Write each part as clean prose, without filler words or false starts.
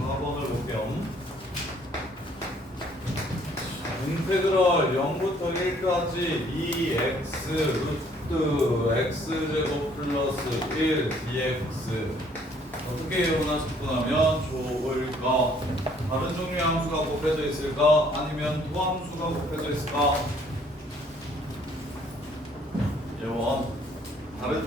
4번을 볼게요. 인테그럴 0부터 1까지 2x 루트 x제곱 플러스 1 dx 어떻게 원하셨구나면 좋을까? 다른 종류의 함수가 곱해져 있을까? 아니면 두 함수가 곱해져 있을까? 예원 다른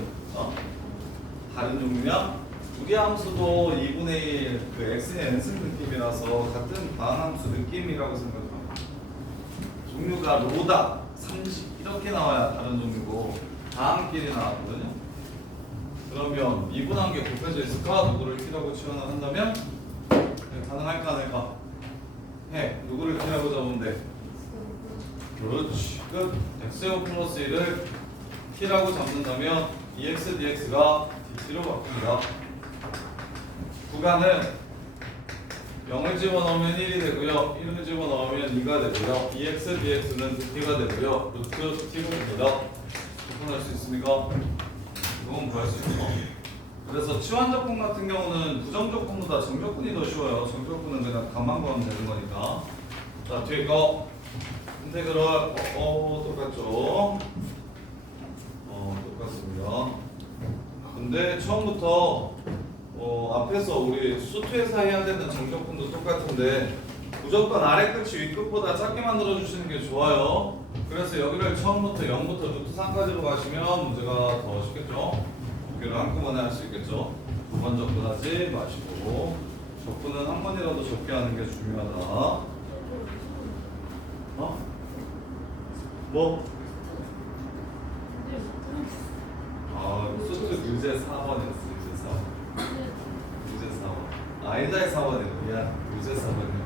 종류냐? 두 개 함수도 2분의 1 그 x의 n승 느낌이라서 같은 반함수 느낌이라고 생각합니다. 종류가 로다 30 이렇게 나와야 다른 종류고 다함끼리 나왔거든요. 그러면 미분한 게 곱해져 있을까? 누구를 t라고 치환을 한다면 가능할까 안 할까? 해. 누구를 t라고 잡으면 돼? 그렇지. 끝. x제곱 플러스 1을 t라고 잡는다면 2x dx가 dt로 바뀝니다. 구간은 0을 집어넣으면 1이 되고요. 1을 집어넣으면 2가 되고요. 2x dx는 dt가 되고요. 루트 t로 됩니다. 구분할 수 있습니까? 이건 구할 수 있죠. 그래서 치환적분 같은 경우는 부정적분보다 정적분이 더 쉬워요. 정적분은 그냥 값만 구하면 되는 거니까. 자, 뒤에 거 인테그럴 똑같죠? 똑같습니다. 근데 처음부터 앞에서 우리 수투에서 해야 되는 정적분도 똑같은데 무조건 아래 끝이 위 끝보다 작게 만들어 주시는 게 좋아요. 그래서 여기를 처음부터 0부터 루트 3까지로 가시면 문제가 더 쉽겠죠. 여기를 한꺼번에 할 수 있겠죠. 두 번 접근하지 마시고 접근은 한 번이라도 적게 하는 게 중요하다. 뭐? 수투 유제 4번이었어. 유제 4번. 아이다의 4번이에요. 미안. 유제 4번이요.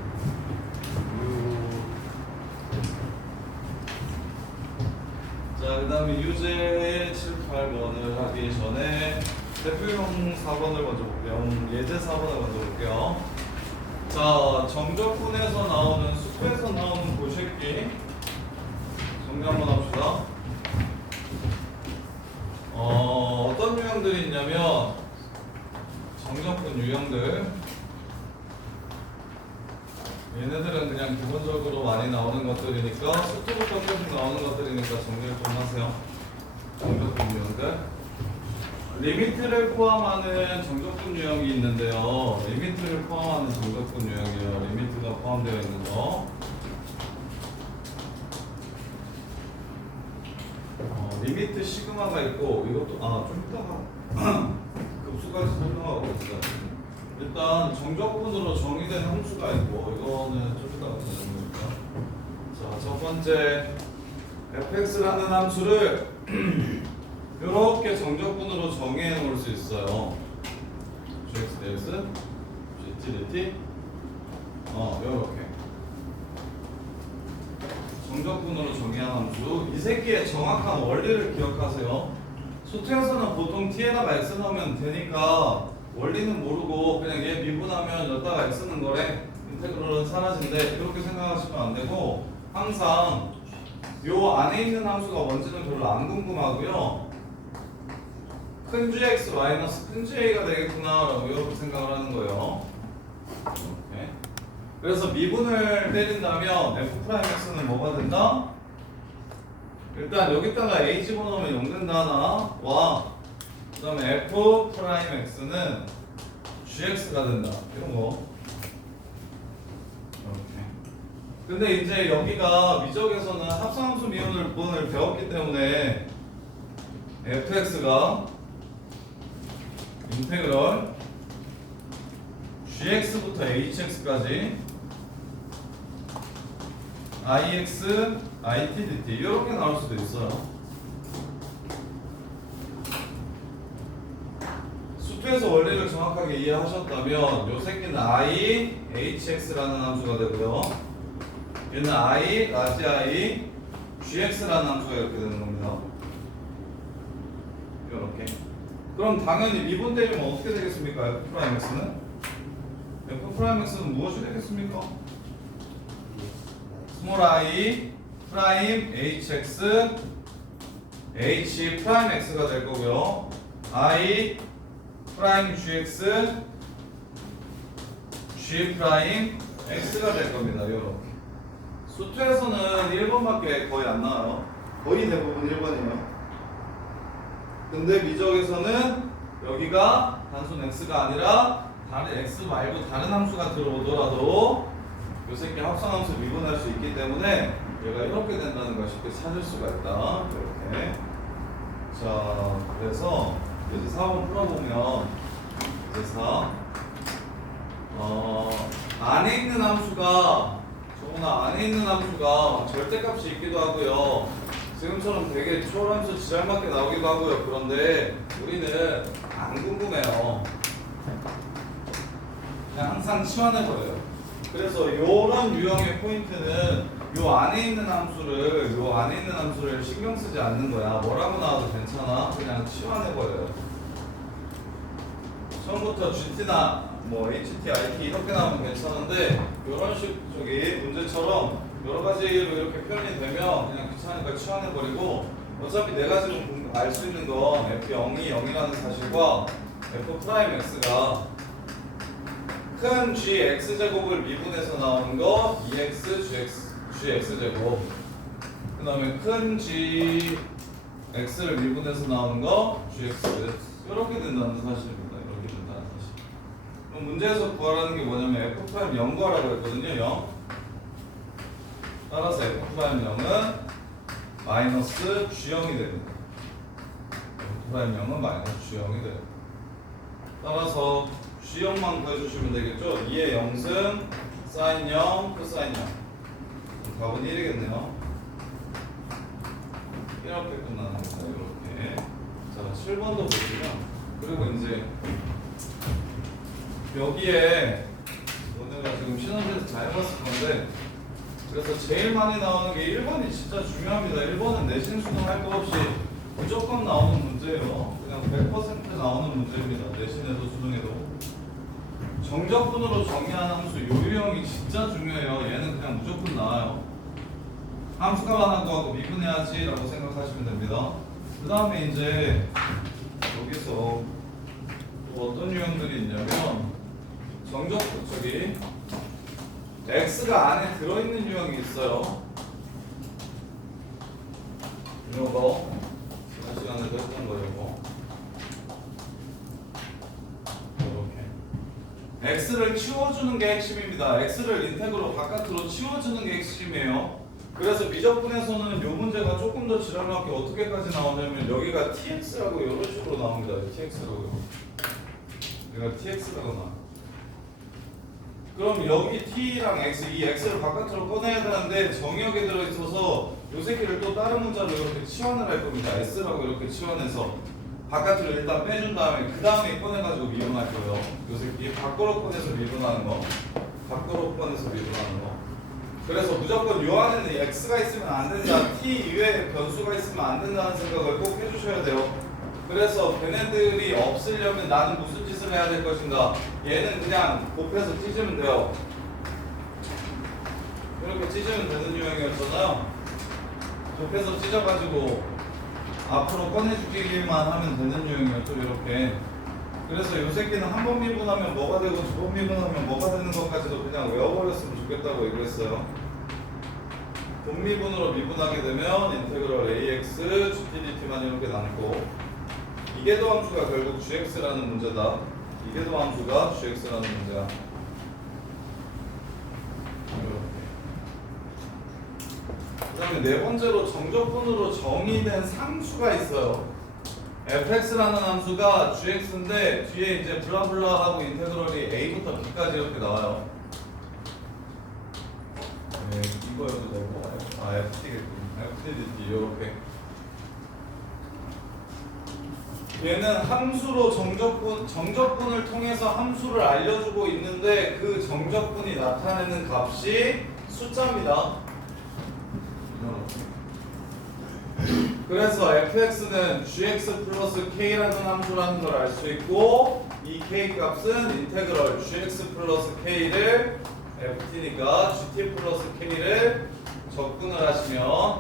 자, 그 다음에 유제 7, 8번을 하기 전에 대표용 4번을 먼저 볼게요. 예제 4번을 먼저 볼게요. 자, 정적분에서 나오는 수투에서 나오는 고식기 정리 한번 합시다. 어떤 유형들이 있냐면 정적분 유형들 얘네들은 그냥 기본적으로 많이 나오는 것들이니까 수투부터 계속 나오는 것들이니까 정리를 좀 하세요. 정적분 유형들 리미트를 포함하는 정적분 유형이 있는데요. 리미트를 포함하는 정적분 유형이에요. 리미트가 포함되어 있는 거 리미트 시그마가 있고 이것도 좀 이따가 급수까지 설명하고 있어요. 일단 정적분으로 정의된 함수가 있고 이거는 좀 이따가 보는 거니까. 자, 첫 번째 fx라는 함수를 이렇게 정적분으로 정의해 놓을 수 있어요. gx dx, gt dt 이렇게 정적분으로 정의한 함수. 이 새끼의 정확한 원리를 기억하세요. 수투에서는 보통 t에다가 x 넣으면 되니까 원리는 모르고 그냥 얘 미분하면 여기다가 x는 거래. 인테그럴은 사라진대. 이렇게 생각하시면 안 되고 항상 요 안에 있는 함수가 뭔지는 별로 안 궁금하고요. 큰 gx 마이너스 큰 ga가 되겠구나 라고 이렇게 생각을 하는 거예요. 이렇게. 그래서 미분을 때린다면 f'x는 뭐가 된다? 일단 여기다가 a 집어넣으면 0 된다 하나 와. 그 다음에 f'x는 gx가 된다. 이런 거. 이렇게. 근데 이제 여기가 미적에서는 합성함수 미분을 배웠기 때문에 fx가 인테그럴 gx부터 hx까지 ix, it, dt 이렇게 나올 수도 있어요. 수투에서 원리를 정확하게 이해하셨다면 요 새끼는 i, hx라는 함수가 되고요. 얘는 i, 라지 i, gx라는 함수가 이렇게 되는 겁니다. 이렇게. 그럼 당연히 미분 때리면 어떻게 되겠습니까? f'x는? f'x는 무엇이 되겠습니까? 스몰 i 프라임 hx h 프라임 x가 될 거고요. i 프라임 gx G 프라임 X가 될 겁니다. 이렇게. 수투에서는 1번밖에 거의 안 나와요. 거의 대부분 1번이에요. 근데 미적에서는 여기가 단순 X가 아니라 다른 X 말고 다른 함수가 들어오더라도 요 새끼 합성함수 미분할 수 있기 때문에 얘가 이렇게 된다는 걸 쉽게 찾을 수가 있다. 이렇게. 자, 그래서 이제 4번 풀어보면 이제 4 안에 있는 함수가 저거나 안에 있는 함수가 절대값이 있기도 하고요. 지금처럼 되게 초월함수 지랄맞게 나오기도 하고요. 그런데 우리는 안 궁금해요. 그냥 항상 치환해버려요. 그래서 이런 유형의 포인트는 요 안에 있는 함수를 신경 쓰지 않는 거야. 뭐라고 나와도 괜찮아. 그냥 치환해버려요. 처음부터 GT나 뭐 HT, IT 이렇게 나오면 괜찮은데 이런 식 저기 문제처럼 여러 가지로 이렇게 표현이 되면 그냥 귀찮으니까 치환해버리고 어차피 내가 지금 알 수 있는 건 F0이 0이라는 사실과 F'X가 큰 GX제곱을 미분해서 나오는 거 EX, GX제곱 그 다음에 큰 GX를 미분해서 나오는 거 GX 이렇게 된다는 사실입니다. 이렇게 된다는 사실. 그럼 문제에서 구하라는 게 뭐냐면 F'0 구하라고 했거든요. 0 따라서 F'0은 마이너스 G0이 됩니다. F'0은 마이너스 G0이 돼요. 따라서 G0만 구해주시면 되겠죠? 2의 0승 사인 0 코사인 0 답은 1이겠네요. 이렇게 끝나는 겁니다. 이렇게. 자, 7번도 보시면 그리고 이제 여기에 오늘가 지금 신원지에서 잘 해봤을 건데 그래서 제일 많이 나오는 게 1번이 진짜 중요합니다. 1번은 내신 수능 할 거 없이 무조건 나오는 문제예요. 그냥 100% 나오는 문제입니다. 내신에도 수능에도. 정적분으로 정의한 함수 요 유형이 진짜 중요해요. 얘는 그냥 무조건 나와요. 함수값 하나 구하고 미분해야지 라고 생각하시면 됩니다. 그 다음에 이제 여기서 또 어떤 유형들이 있냐면 저기 X가 안에 들어있는 유형이 있어요. 이거 지난 시간에도 했던 거예요. 이렇게 X를 치워주는 게 핵심입니다. X를 인텍으로 바깥으로 치워주는 게 핵심이에요. 그래서 미적분에서는 이 문제가 조금 더 지랄맞게 어떻게까지 나오냐면 여기가 TX라고 이런 식으로 나옵니다. TX라고 여기가 TX라고 나와요. 그럼 여기 T랑 X, 이 X를 바깥으로 꺼내야 되는데 정의역에 들어있어서 요 새끼를 또 다른 문자로 이렇게 치환을 할 겁니다. S라고 이렇게 치환해서 바깥으로 일단 빼준 다음에 그 다음에 꺼내가지고 미분할 거예요. 요 새끼 밖으로 꺼내서 미분하는 거, 밖으로 꺼내서 미분하는 거. 그래서 무조건 요 안에는 X가 있으면 안 된다, T 이외에 변수가 있으면 안 된다는 생각을 꼭 해주셔야 돼요. 그래서 걔네들이 없으려면 나는 무슨 짓을 해야 될 것인가? 얘는 그냥 곱해서 찢으면 돼요. 이렇게 찢으면 되는 유형이었잖아요. 곱해서 찢어가지고 앞으로 꺼내주기만 하면 되는 유형이었죠. 이렇게. 그래서 요 새끼는 한 번 미분하면 뭐가 되고 두 번 미분하면 뭐가 되는 것까지도 그냥 외워버렸으면 좋겠다고 얘기했어요. 분미분으로 미분하게 되면 인테그럴 AX, GTDT만 이렇게 남고 이계도 함수가 결국 GX라는 문제다. 이계도 함수가 GX라는 문제야. 그 다음에 네 번째로 정적분으로 정의된 상수가 있어요. fx라는 함수가 gx인데 뒤에 이제 블라블라 하고 인테그럴이 a부터 b까지 이렇게 나와요. 네, 이거여도 되고 ftdt 이렇게. 얘는 함수로 정적분을 통해서 함수를 알려주고 있는데 그 정적분이 나타내는 값이 숫자입니다. 그래서 fx는 gx 플러스 k라는 함수라는 걸 알 수 있고 이 k 값은 인테그럴 gx 플러스 k를 ft니까 gt 플러스 k를 적분을 하시면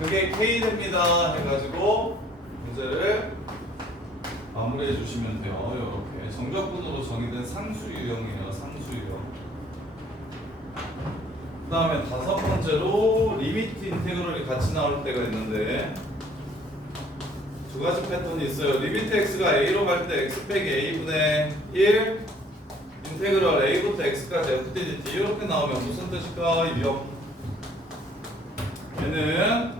그게 k 됩니다 해가지고 문제를 마무리 마무리해 주시면 돼요. 이렇게 정적분으로 정의된 상수 유형이에요. 상수 유형. 그 다음에 다섯 번째로 리미트 인테그럴이 같이 나올 때가 있는데 두 가지 패턴이 있어요. 리미트 x가 a로 갈 때 x 빼기 a분의 1 인테그럴 a부터 x까지 f dt 이렇게 나오면 무슨 뜻일까? 유형. 얘는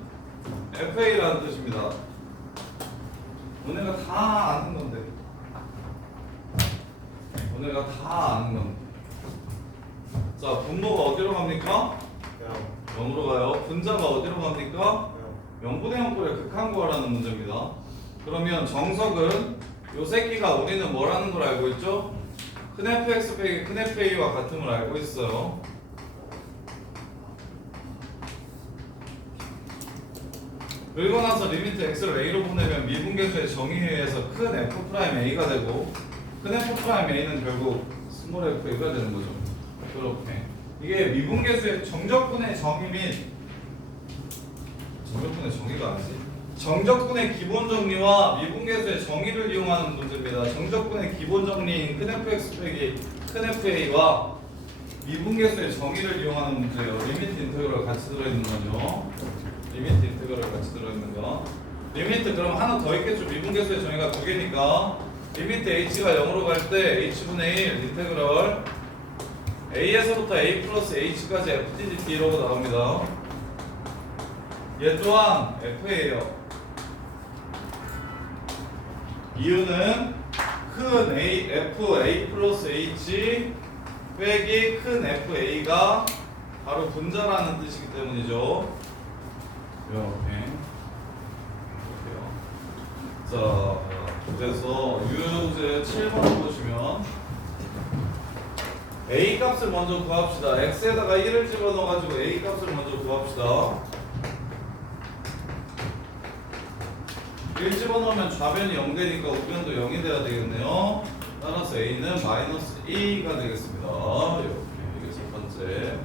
fa라는 뜻입니다. 너네가 다 아는 건데. 너네가 다 아는 건데. 자, 분모가 어디로 갑니까? 0으로 가요. 분자가 어디로 갑니까? 0분의 0꼴의 극한 구하라는 문제입니다. 그러면 정석은 요 새끼가 우리는 뭐라는 걸 알고 있죠? 큰 fx 빼기 큰 fa와 같음을 알고 있어요. 그리고 나서 리미트 x를 a로 보내면 미분계수의 정의에 의해서 큰 f'a가 되고 큰 f'a는 결국 스몰 fa가 되는 거죠. 그렇게 이게 미분계수의 정적분의 정의 및 정적분의 정의가 아니지? 정적분의 기본 정리와 미분계수의 정의를 이용하는 문제입니다. 정적분의 기본 정리인 큰 fx 빼기 큰 fa와 미분계수의 정의를 이용하는 문제예요. 리미트 인테그럴 같이 들어있는 거죠. 리미트 인테그럴 같이 들어있는 거. 리미트 그럼 하나 더 있겠죠. 미분계수의 정의가 두 개니까 리미트 h가 0으로 갈 때 h분의 1 인테그럴 a에서부터 a 플러스 h까지 f dt 이러고 나옵니다. 얘 또한 f예요. 이유는 큰 a 플러스 h 빼기 큰 fa가 바로 분자라는 뜻이기 때문이죠. 이렇게. 자, 그래서 유형제 7번 보시면 a 값을 먼저 구합시다. x에다가 1을 집어넣어가지고 a 값을 먼저 구합시다. 1 집어넣으면 좌변이 0 되니까 우변도 0이 돼야 되겠네요. 따라서 a는 마이너스 2가 되겠습니다. 이렇게 이게 첫 번째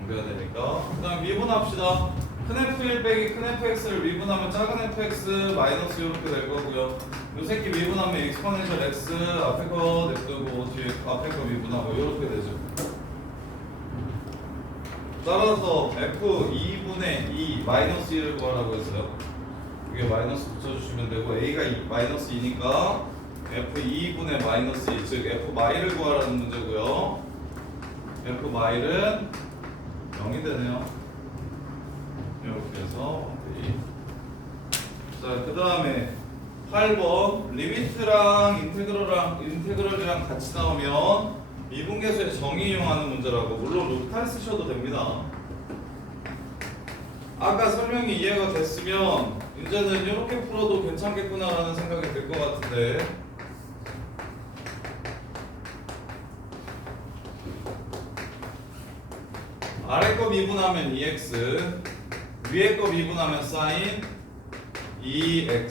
0 돼야 되니까. 그 다음 미분합시다. 큰 f1 빼기 큰 fx를 미분하면 작은 fx 마이너스 이렇게 될 거고요. 요 새끼 미분하면 exponential x 앞에 거 냅두고 뒤에 앞에 거 미분하고 이렇게 되죠. 따라서 f2분의 2 마이너스 1을 구하라고 했어요. 이게 마이너스 붙여주시면 되고 a가 마이너스 2니까 f2분의 마이너스 2 즉 f마이를 구하라는 문제고요. f마일은 0이 되네요. 이렇게 해서 자, 그 다음에 8번 리미트랑 인테그럴이랑 같이 나오면 미분계수의 정의 이용하는 문제라고. 물론 루탈 쓰셔도 됩니다. 아까 설명이 이해가 됐으면 이제는 이렇게 풀어도 괜찮겠구나 라는 생각이 들 것 같은데 아래 거 미분하면 2x 위에 거 미분하면 사인 2x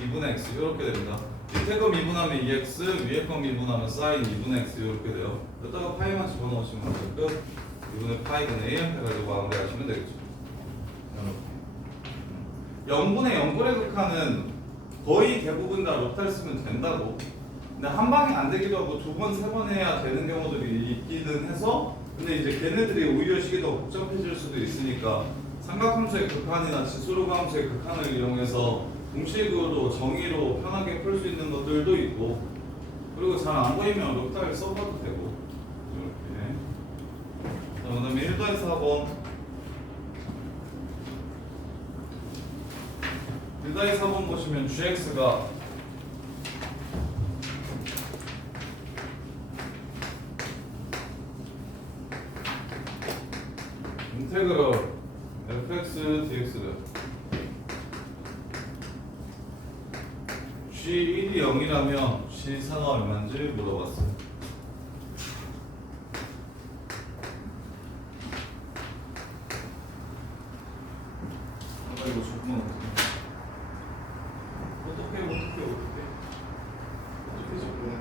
2분의 x 이렇게 됩니다. 밑에 거 미분하면 2x 위에 거 미분하면 사인 2분의 x 이렇게 돼요. 여기다가 파이만 집어넣으시면 끝. 2분의 파이분의 1 해가지고 마무리하시면 되겠죠. 0분의 0꼴의 극한은 거의 대부분 다 로탈 쓰면 된다고. 근데 한 방에 안 되기도 하고 두 번, 세 번 해야 되는 경우들이 있기는 해서 근데 이제 걔네들이 오히려 식이 더 복잡해질 수도 있으니까 삼각함수의 극한이나 지수로그 함수의 극한을 이용해서 공식으로 정의로 편하게 풀 수 있는 것들도 있고 그리고 잘 안 보이면 로탈 써봐도 되고 이렇게. 자, 그 다음에 1도에서 4번 1도에서 4번 보시면 gx가 인테그럴 fx dx를 g1이 0이라면 g4가 얼마인지 물어봤어요. 이거 조금만 어떻게 접근해?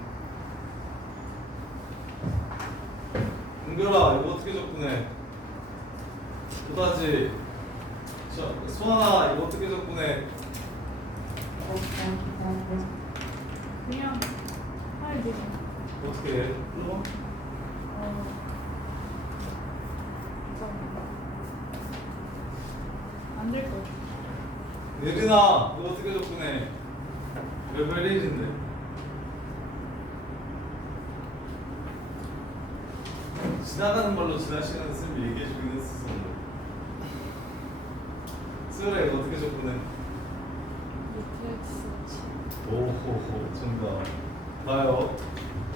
은별아 이거 어떻게 접근해? 그다지 소아나 이거 어떻게 접근해? 그냥 하면 되지. 어떻게 해? 또? 안될 거. 예린아, 너 어떻게 접근해? 레벨 1인데. 지나가는 말로 지난 시간에 쌤이 얘기해 주긴 했었어. 수열아, 이거 어떻게 접근해? 오호호, 정답. 봐요.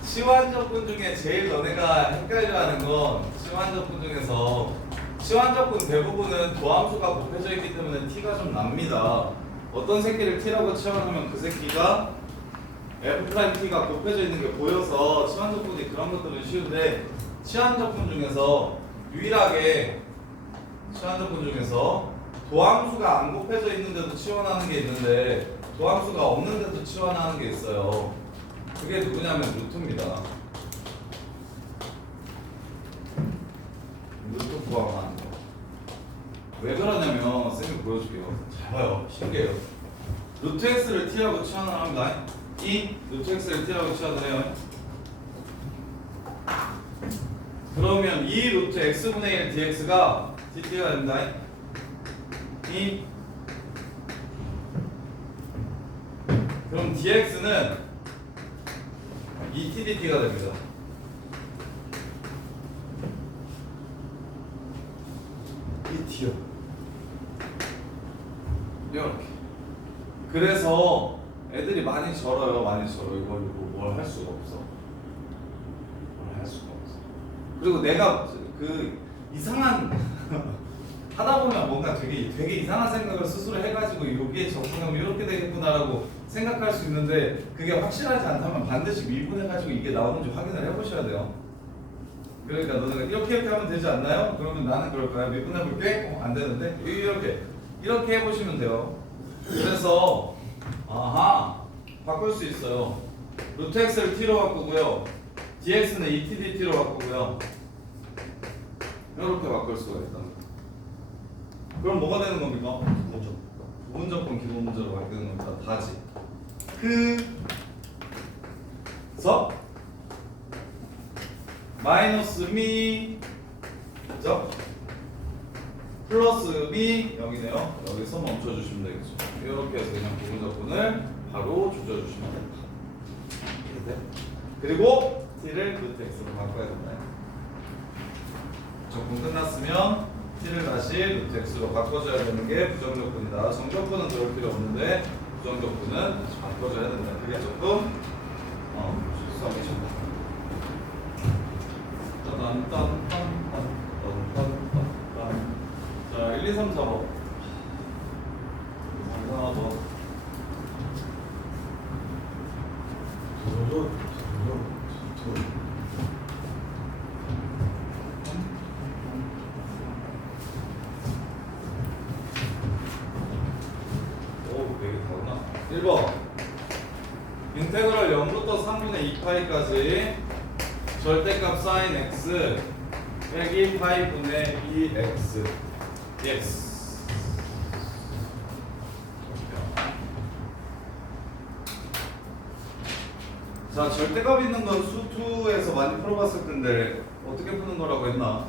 치환 접근 중에 제일 너네가 헷갈려하는 건 치환 접근 중에서 치환 접근 대부분은 도함수가 곱해져 있기 때문에 t가 좀 납니다. 어떤 새끼를 t라고 치환하면 그 새끼가 f't가 곱해져 있는 게 보여서 치환 접근이 그런 것들은 쉬운데 치환 접근 중에서 유일하게 치환 접근 중에서 도함수가 안 곱해져 있는데도 치환하는 게 있는데 도함수가 없는데도 치환하는 게 있어요. 그게 누구냐면 루트입니다. 루트 구하면 왜 그러냐면 쌤이 보여줄게요. 잘 봐요. 신기해요. 루트 x를 t라고 치환을 합니다. 이 루트 x를 t라고 치환을 해요. 그러면 이 루트 x분의 1 dx가 dt가 됩니다. 이 그럼 dx는 2t dt가 됩니다. 이 t요. 이렇게. 그래서 애들이 많이 절어요. 많이 절어. 이걸 뭘 할 수가 없어. 뭘 할 수가 없어. 그리고 내가 그 이상한 하다 보면 뭔가 되게 이상한 생각을 스스로 해가지고 여기에 적응하면 이렇게 되겠구나라고 생각할 수 있는데 그게 확실하지 않다면 반드시 미분해가지고 이게 나오는지 확인을 해보셔야 돼요. 그러니까 너네가 이렇게 하면 되지 않나요? 그러면 나는 그럴까요? 미분해볼게? 안 되는데? 이렇게 해보시면 돼요. 그래서 아하 바꿀 수 있어요. 루트 x를 t로 바꾸고요. dx는 2t dt로 바꾸고요. 이렇게 바꿀 수가 있다. 그럼 뭐가 되는 겁니까? 부분적분 기본 문제로 바뀌는 겁니다. 다지. 그래서 마이너스 미 그죠? 플러스 미 여기네요. 여기서 멈춰주시면 되겠죠. 이렇게 해서 그냥 부분적분을 바로 조져주시면 됩니다. 그리고 t를 루트 x로 바꿔야 된다. 적분 끝났으면 t를 다시 루트 x로 바꿔줘야 되는 게 부정적분이다. 정적분은 그럴 필요 없는데 부정적분은 다시 바꿔줘야 된다. 그게 조금 실수하기 자, 1, 2, 3, 4번. 4번. 오, 되게 다르나? 1번. 인테그럴 0부터 3분의 2파이까지 절대값 sin x 빼기 파이분의 2x dx. 자, 절대값 있는 건 수2에서 많이 풀어봤을 텐데 어떻게 푸는 거라고 했나?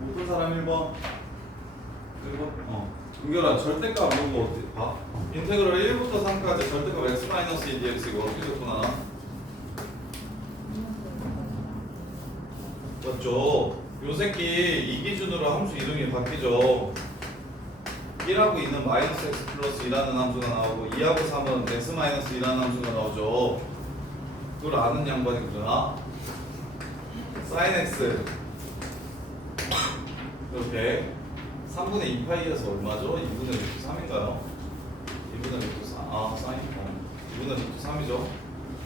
못 푼 사람 1번. 1번? 은결아, 절대값 이런 거 어떻게 봐? 인테그럴 1부터 3까지 절대값 x-2 dx 이거 어떻게 접근하나? 맞죠? 요 새끼 이 기준으로 함수 이름이 바뀌죠. 1하고 2는 마이너스 x 플러스 2라는 함수가 나오고 2하고 3은 x 마이너스 2라는 함수가 나오죠. 그걸 아는 양반이구나. sin x 이렇게 3분의 2파이에서 얼마죠? 2분의 루트 3인가요? 2분의 루트 3, sin 2분의 루트 3이죠.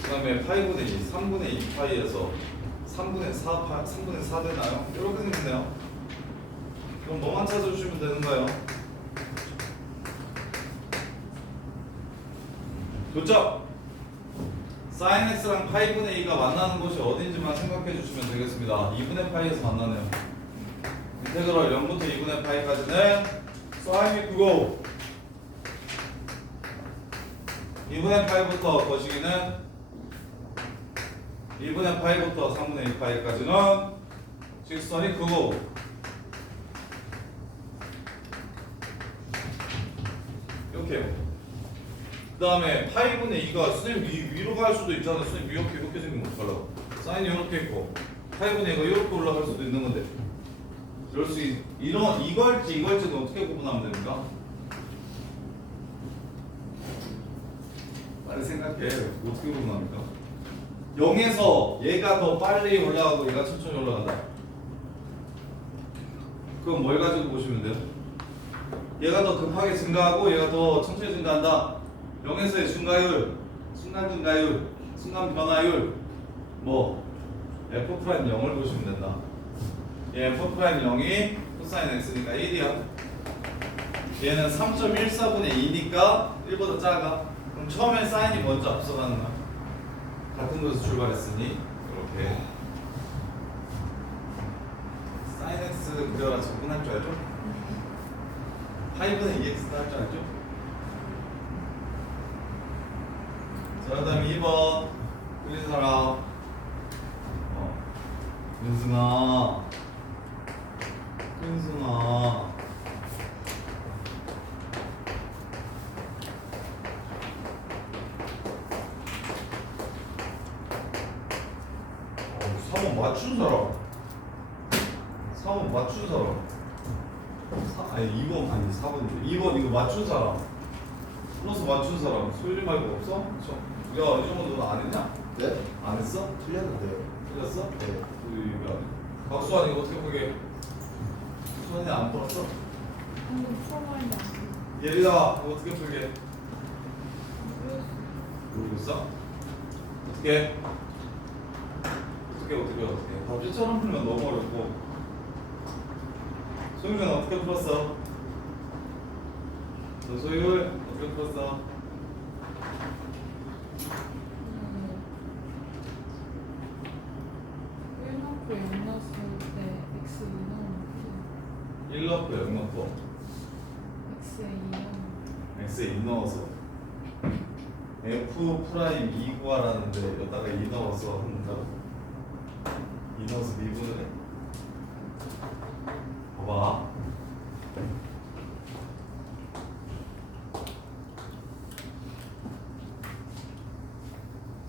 그 다음에 파이분의 2, 3분의 2파이에서 3분의 4 되나요? 이렇게 생겼네요. 그럼 뭐만 찾아주시면 되는가요? 좋죠? sin x랑 파이분의 2가 만나는 곳이 어딘지만 생각해 주시면 되겠습니다. 2분의 파이에서 만나네요. 인테그럴 0부터 2분의 파이까지는 sin 9고 2분의 파이부터 거시기는 2분의 파이부터 3분의 2 파이까지는 직선이 크고 이렇게 그 다음에 파이분의 2가 선생님 위로 갈 수도 있잖아. 선생님 이렇게 생기면 어떡하려고. 사인이 이렇게 있고 파이분의 2가 이렇게 올라갈 수도 있는 건데 이럴 수 이런 이걸지는 어떻게 구분하면 됩니까? 빨리 생각해. 어떻게 구분합니까? 0에서 얘가 더 빨리 올라가고 얘가 천천히 올라간다. 그럼 뭘 가지고 보시면 돼요? 얘가 더 급하게 증가하고 얘가 더 천천히 증가한다. 0에서의 증가율, 순간 증가율, 순간 변화율 뭐 F'0을 보시면 된다. 얘 F'0이 코사인 X니까 1이야. 얘는 3.14분의 2니까 1보다 작아. 그럼 처음에 사인이 먼저 앞서가는 거야. 같은 곳에서 출발했으니 이렇게 사인 X 그려라 접근할 줄 알죠? 파이분의 2X도 할 줄 알죠? 자, 그 다음에 2번 그린 사람 윤승아 사번 맞춘 사람 4번 맞춘 사람 아니 2번 아니 4번인데 2번 이거 맞춘 사람 플러스 맞춘 사람 소율이 말고 없어? 야, 이 정도 너 안 했냐? 네? 안 했어? 틀렸는데요. 틀렸어? 네. 우리가 박수환 이거 어떻게 보게? 수환이 안 풀었어? 방금 풀어버린다. 예리다 이거 어떻게 풀게? 모르겠어? 어떻게? 밥지처럼 풀면 너무 어렵고 소율은 어떻게 풀었어? 너 소율 어떻게 풀었어? 1넣고 0 넣었을 때 x 2 넣으면 1 넣고 0 넣고 x에 2 넣으면 x에 2 넣어서 f 프라임 2 구하라는데 여기다가 2 넣어서 한다고? 2 넣어서 미분을 해? 봐봐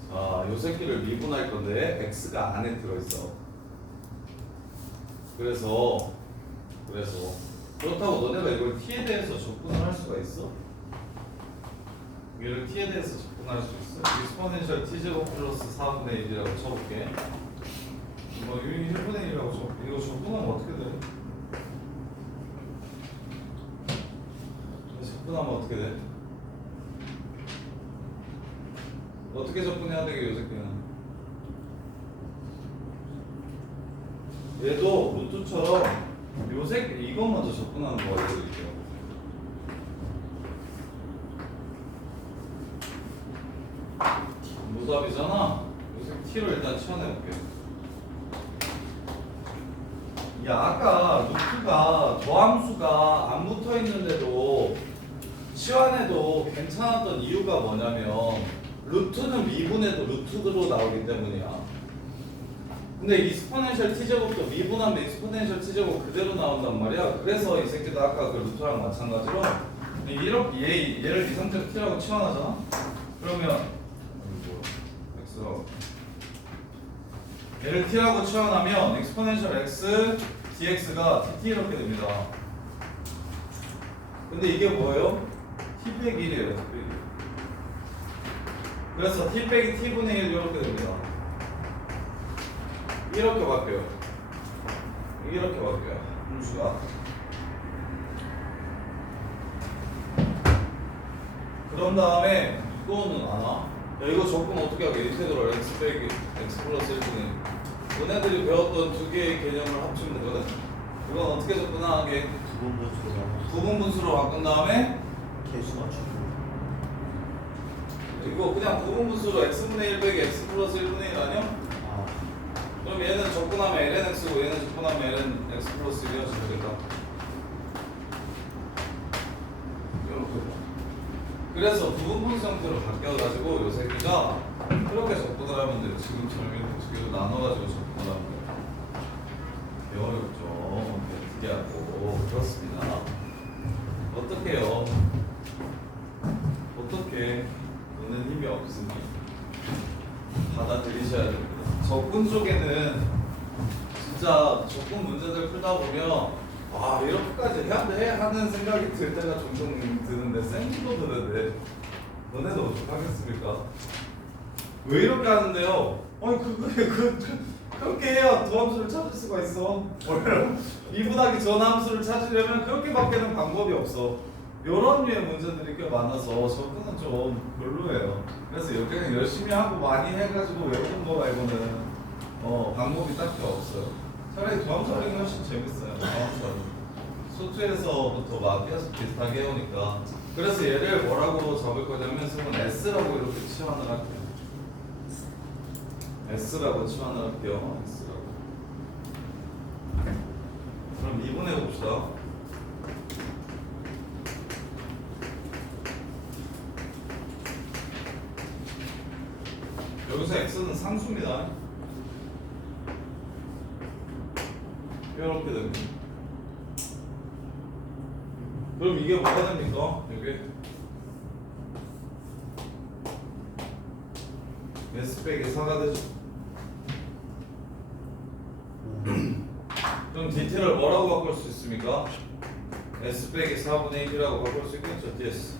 자, 요 새끼를 미분할 건데 x가 안에 들어있어 그래서 그렇다고 너네가 이걸 t에 대해서 접근을 할 수가 있어? 얘를 t에 대해서 접근할 수 있어? 익스포넨셜 t제곱 플러스 4분의 1이라고 쳐볼게 뭐 1분의 1이라고 이거 접근하면 어떻게 돼? 접근하면 어떻게 돼? 어떻게 접근해야 되게 요 새끼는 얘도 루트처럼 요 새끼 이거 먼저 접근하는 거 알려드릴게요. 무답이잖아. 요 새끼 t를 일단 치워내볼게. 야 아까 루트가 더함수가 안 붙어있는데도 치환해도 괜찮았던 이유가 뭐냐면 루트는 미분해도 루트로 나오기 때문이야. 근데 익스포넨셜 t제곱도 미분하면 익스포넨셜 t제곱 그대로 나온단 말이야. 그래서 이 새끼도 아까 그 루트랑 마찬가지로 이렇게 얘를 이 상태로 t라고 치환하잖아. 그러면 x라고 얘를 t라고 치환하면 익스포넨셜 x dx가 dt 이렇게 됩니다. 근데 이게 뭐예요? t 빼기 1이에요. t 빼기 1. 그래서 t 빼기 t분의 1 이렇게 됩니다. 이렇게 바뀌어요. 이렇게 바뀌어요. 함수가. 그런 다음에 이거는 안 와. 야 이거 접근 어떻게 하게? 인테그럴 x 빼기 x 플러스 1분의 너네들이 배웠던 두 개의 개념을 합치면 되거든. 이건 어떻게 접근하게? 부분분수로 바꾼 다음에 개수 맞추고. 이거 그냥 부분분수로 x분의 1 빼기 x 플러스 1분의 1 아니야? 아, 그럼 얘는 접근하면 lnx고 얘는 접근하면 ln x 플러스 1이어서 되겠다. 이렇게. 그래서 부분분수 형태로 바뀌어 되니까 그렇게 접근을 하면 돼요. 지금처럼 이렇게 두 개로 나눠가지고 접근을 하면 돼요. 되게 어렵죠. 특이하고 그렇습니다. 어떻게 해요? 어떻게 너는 힘이 없으니 받아들이셔야 됩니다. 접근 쪽에는 진짜 접근 문제들 풀다 보면 아 이렇게까지 해야 돼 하는 생각이 들 때가 종종 드는데 생기도 드는데 너네는 어떡하겠습니까? 왜 이렇게 하는데요? 아니 그렇게 해야 도함수를 찾을 수가 있어. 원래 미분하기 전 함수를 찾으려면 그렇게밖에는 방법이 없어. 이런 류의 문제들이 꽤 많아서 접근은 좀 별로예요. 그래서 이렇게는 열심히 하고 많이 해가지고 외우는 거 말고는 방법이 딱히 없어요. 차라리 도함수 하는 게 훨씬 재밌어요. 도함수 하는 거. 소투에서부터 막 계속 비슷하게 해오니까. 그래서 얘를 뭐라고 잡을 거냐면 지금 S라고 이렇게 치환을 할게요. S라고 치환을 할게요. S라고. 그럼 미분해 봅시다. 여기서 X는 상수입니다. 이렇게 됩니다. 그럼 이게 뭐가 됩니까? 여기 S 빼기 4가 되죠. 그럼 DT를 뭐라고 바꿀 수 있습니까? S 빼기 4분의 1이라고 바꿀 수 있겠죠? DS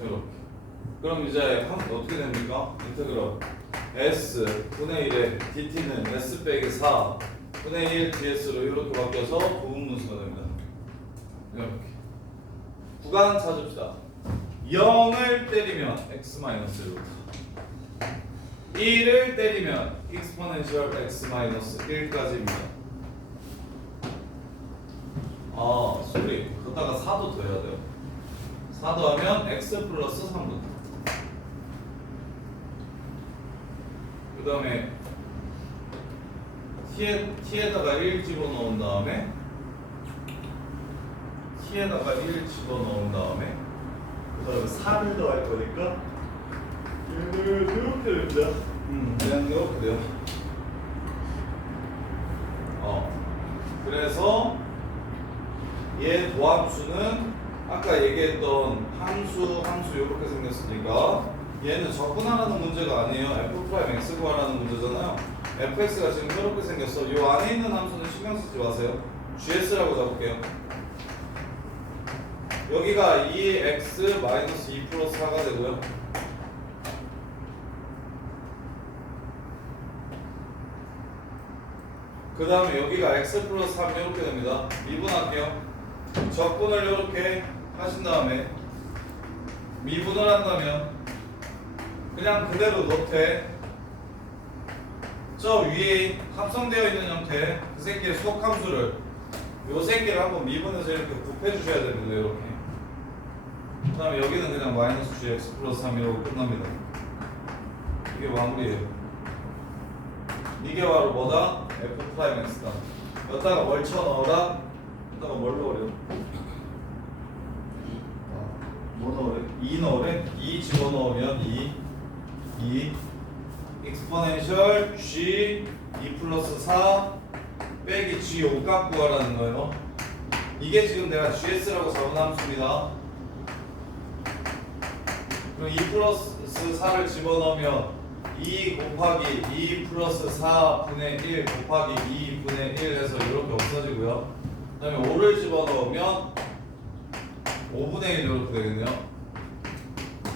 이렇게. 그럼 이제 어떻게 됩니까? 인테그럴 S 분의 1에 DT는 S 빼기 4 분의 1 DS로 이렇게 바뀌어서 부분분수가 됩니다. 이렇게 구간 찾읍시다. 0을 때리면 x-1부터 1을 때리면 exponential x-1까지입니다. 아, 소리. 그러다가 4도 더해야 돼요. 4도 하면 x 플러스 3부터. 그 다음에 t에다가 1 집어넣은 다음에 t에다가 1 집어넣은 다음에 그 다음에 4를 더할 거니까 얘를 이렇게 됩니다. 그냥 이렇게 돼요. 그래서 얘 도함수는 아까 얘기했던 함수 이렇게 생겼으니까 얘는 접근하라는 문제가 아니에요. f'(x) 구하라는 문제잖아요. fx가 지금 이렇게 생겼어. 요 안에 있는 함수는 신경 쓰지 마세요. gs라고 잡을게요. 여기가 2x 마이너스 2 플러스 4가 되고요. 그 다음에 여기가 x 플러스 3 이렇게 됩니다. 미분할게요. 적분을 이렇게 하신 다음에 미분을 한다면 그냥 그대로 놓되 저 위에 합성되어 있는 형태 그 새끼의 수학함수를 요 새끼를 한번 미분해서 이렇게 곱해 주셔야 됩니다. 이렇게. 그 다음에 여기는 그냥 마이너스 gx 플러스 3이라고 끝납니다. 이게 마무리예요. 이게 바로 뭐다? f'x다. 여기다가 뭘 쳐넣어라? 여기다가 뭘 넣으래요? 뭐 넣으래? 2 넣으래? 2 집어넣으면 2 exponential g 2 플러스 4 빼기 g 5값 구하라는 거예요. 이게 지금 내가 gs라고 잡은 함수입니다. 그럼 2 플러스 4를 집어넣으면 2 곱하기 2 플러스 4분의 1 곱하기 2분의 1 해서 이렇게 없어지고요. 그 다음에 5를 집어넣으면 5분의 1 이렇게 되겠네요.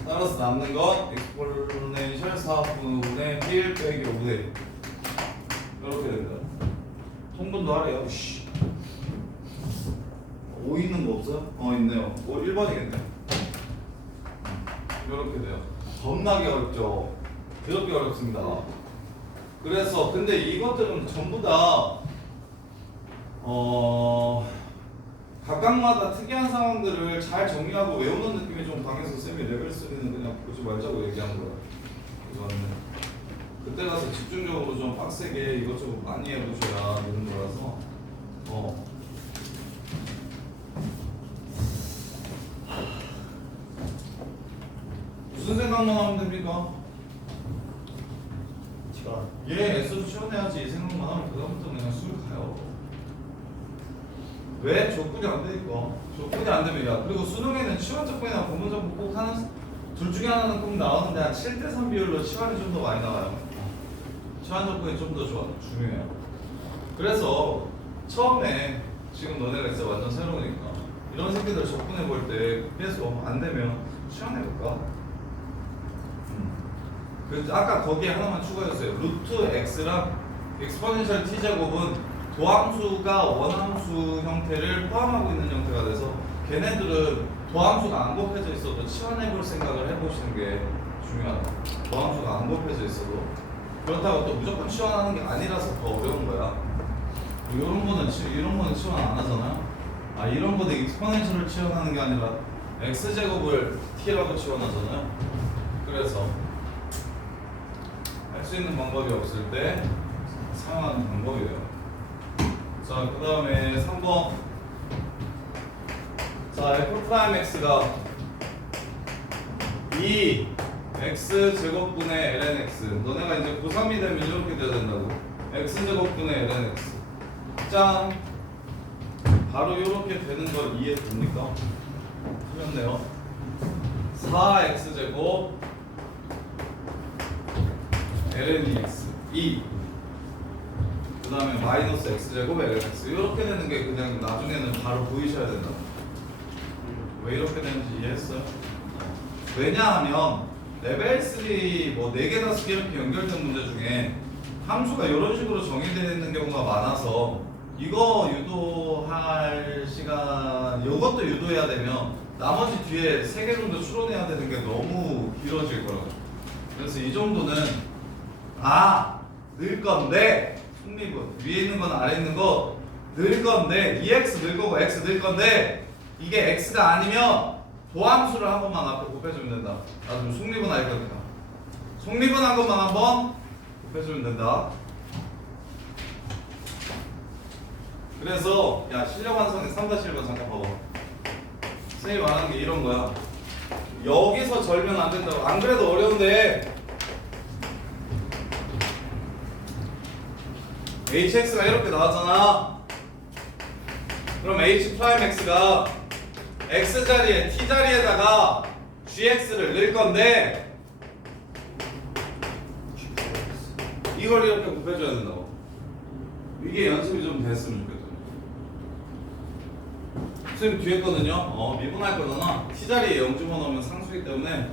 따라서 남는 건 exponential 4분의 1 빼기 5분의 1 이렇게 됩니다. 통분도 하래요. 5 있는 거 없어요? 있네요. 1번이겠네요. 이렇게 돼요. 겁나게 어렵죠? 그렇게 어렵습니다. 그래서 근데 이것들은 전부 다 각각마다 특이한 상황들을 잘 정리하고 외우는 느낌이 좀 강해서 쌤이 레벨 3는 그냥 보지 말자고 얘기한 거예요. 저는 그때 가서 집중적으로 좀 빡세게 이것저것 많이 해보셔야 되는 거라서 무슨 무슨 생각만 하면 됩니까? 시간. 얘 S로 치워내야지 이 생각만 하면 그다음부터 그냥 수를 가요. 왜? 조건이 안 되니까. 조건이 안 되면 야 그리고 수능에는 치환 조건이나 고문 조건 꼭 하나 둘 중에 하나는 꼭 나오는데 한 7대3 비율로 치환이 좀 더 많이 나와요. 치환 조건이 좀 더 중요해요. 그래서 처음에 지금 너네가 있어 완전 새로우니까 이런 새끼들 접근해 볼 때 계속 안 되면 치환해 볼까? 그 아까 거기에 하나만 추가했어요. 루트 x랑 엑스포넨셜 t 제곱은 도함수가 원함수 형태를 포함하고 있는 형태가 돼서 걔네들은 도함수가 안 곱해져 있어도 치환해 볼 생각을 해보시는 게 중요하다. 도함수가 안 곱해져 있어도 그렇다고 또 무조건 치환하는 게 아니라서 더 어려운 거야. 이런 거는 치환 안 하잖아요. 아 이런 거는 엑스포넨셜을 치환하는 게 아니라 x 제곱을 t라고 치환하잖아요. 그래서 할 수 있는 방법이 없을 때 사용하는 방법이에요. 자, 그 다음에 3번. 자, f'x가 2 x 제곱분의 lnx. 너네가 이제 고3이 되면 이렇게 돼야 된다고. x 제곱분의 lnx. 짠. 바로 이렇게 되는 걸 이해됩니까? 틀렸네요. 4x 제곱 lnx 2. 그 다음에 마이너스 x제곱 lx 이렇게 되는 게 그냥 나중에는 바로 보이셔야 된다. 왜 이렇게 되는지 이해했어요? 왜냐하면 레벨 3 뭐 4개 5개 이렇게 연결된 문제 중에 함수가 이런 식으로 정의되어 있는 경우가 많아서 이거 유도할 시간 이것도 유도해야 되면 나머지 뒤에 3개 정도 추론해야 되는 게 너무 길어질 거라고. 그래서 이 정도는 늘 건데 승리분 위에 있는 건 아래 있는 거 늘 건데 2x 늘 거고 x 늘 건데 이게 x가 아니면 도함수를 한 번만 앞에 곱해주면 된다. 나중에 승리분 알 거니까 승리분 한 것만 한번 곱해주면 된다. 그래서 야 실력 완성의 3-1번 잠깐 봐봐. 선생님이 말하는 게 이런 거야. 여기서 절면 안 된다고. 안 그래도 어려운데 hx가 이렇게 나왔잖아. 그럼 h'x가 x자리에 t자리에다가 gx를 넣을 건데 이걸 이렇게 곱해줘야 된다고. 이게 연습이 좀 됐으면 좋겠다. 선생님 뒤에 거는요 미분할 거잖아. t자리에 0 집어넣으면 상수이기 때문에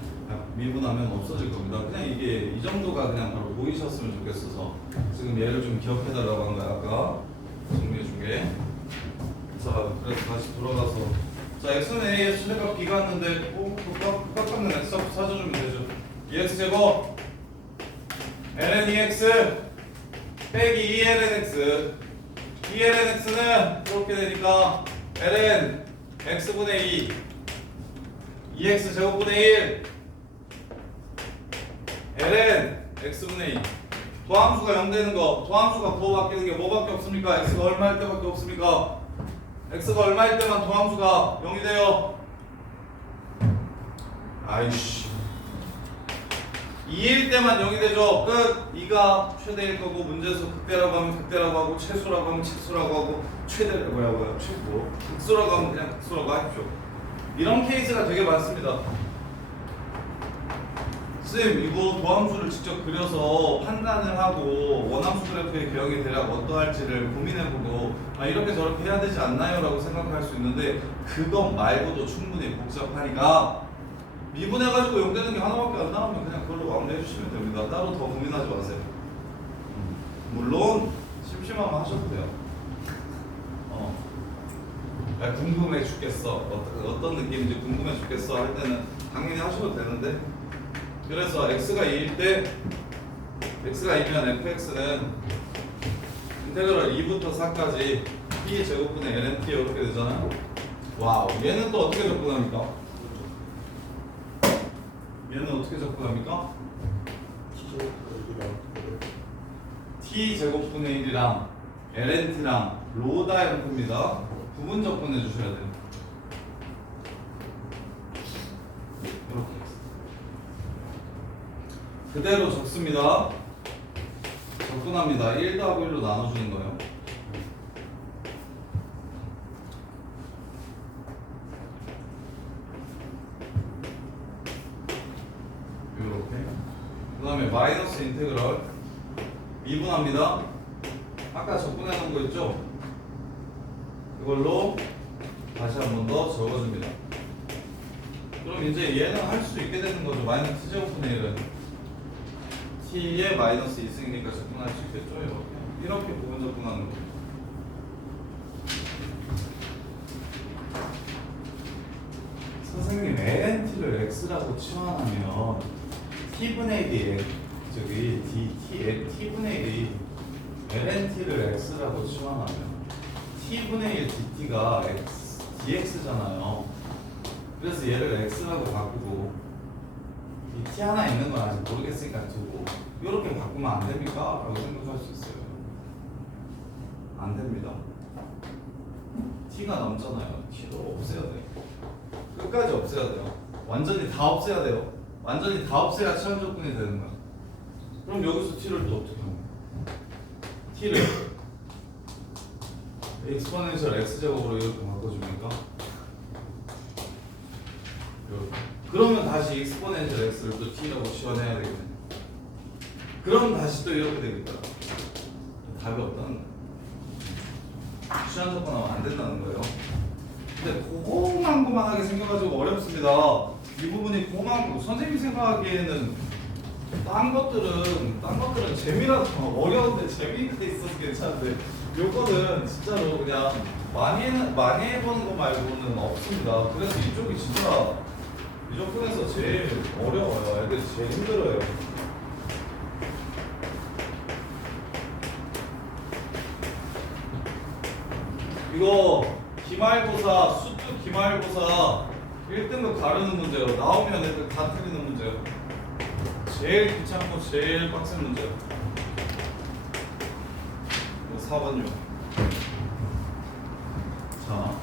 미분하면 없어질 겁니다. 그냥 이게 이 정도가 그냥 바로 보이셨으면 좋겠어서 지금 얘를 좀 기억해달라고 한 거야. 아까 정리해준 게. 자, 그래서 다시 돌아가서 자 x는 a에 최대값 b가 왔는데 값받는 x값 찾아주면 되죠. 2x 제곱 ln 2x 빼기 2lnx 2lnx는 이렇게 되니까 ln x분의 2 2x 제곱분의 1 ln x분의 2 도함수가 0 되는 거 도함수가 부호 바뀌는 게 뭐밖에 없습니까? x가 얼마일 때밖에 없습니까? x가 얼마일 때만 도함수가 0이 돼요? 아이씨 2일 때만 0이 되죠. 끝. 2가 최대일 거고 문제에서 극대라고 하면 극대라고 하고 최소라고 하면 최소라고 하고 최대라고 뭐야 최고 극소라고 하면 그냥 극소라고 하십시오. 이런 케이스가 되게 많습니다. 쌤 이거 도함수를 직접 그려서 판단을 하고 원함수 그래프의 기억이 대략 어떠할지를 고민해보고 이렇게 저렇게 해야 되지 않나요? 라고 생각할 수 있는데 그것 말고도 충분히 복잡하니까 미분해가지고 0 되는 게 하나밖에 안 나오면 그냥 그걸로 마무리해 주시면 됩니다. 따로 더 고민하지 마세요. 물론 심심하면 하셔도 돼요. 궁금해 죽겠어. 어떤 느낌인지 궁금해 죽겠어 할 때는 당연히 하셔도 되는데 그래서 x가 2일 때 x가 2면 fx는 인테그럴 2부터 4까지 p 제곱분의 ln t 이렇게 되잖아요. 와우 얘는 또 어떻게 접근합니까? 얘는 어떻게 접근합니까? t 제곱분의 1이랑 lnt랑 로다 형태입니다. 부분 접근해 주셔야 돼요. 이렇게 그대로 적습니다. 접근합니다. 1 더하고 1로 나눠주는 거예요. 이렇게. 그 다음에 마이너스 인테그럴 미분합니다. 아까 접근해 놓은 거 있죠? 이걸로 다시 한 번 더 적어줍니다. 그럼 이제 얘는 할 수 있게 되는 거죠. 마이너스 t제곱분의 1은 t에 마이너스 2승이니까 접근할 수 있겠죠. 이렇게 부분 접근하는 거죠. 선생님 lnt를 x라고 치환하면 t분의 1이 저기 t분의 1이 lnt를 x라고 치환하면 t분의 1 dt가 dx잖아요. 그래서 얘를 x라고 바꾸고 이 t 하나 있는 건 아직 모르겠으니까 두고 이렇게 바꾸면 안 됩니까? 라고 생각할 수 있어요. 안 됩니다. t가 남잖아요. t도 없애야 돼요. 끝까지 없애야 돼요. 완전히 다 없애야 돼요. 완전히 다 없애야 치환 조건이 되는 거야. 그럼 여기서 t를 또 어떻게 하는 거야? t를 exponential x제곱으로 이렇게 바꿔줍니까? 이렇게. 그러면 다시 exponential x를 또 t라고 치환해야 되겠네. 그럼 다시 또 이렇게 되겠다. 답이 없다는 거야. 치환 조건하면 안 된다는 거예요. 근데 고만고만하게 생겨가지고 어렵습니다. 이 부분이 고만고 선생님이 생각하기에는 딴 것들은 재미라서 어려운데 재미가 있어서 괜찮은데 요거는 진짜로 그냥 많이 해보는 거 말고는 없습니다. 그래서 이쪽이 진짜 이 조건에서 제일 어려워요. 애들이 제일 힘들어요. 이거 기말고사 수투 기말고사 1등급 가르는 문제요. 나오면 애들 다 틀리는 문제요. 제일 귀찮고 제일 빡센 문제요. 4번요. 자,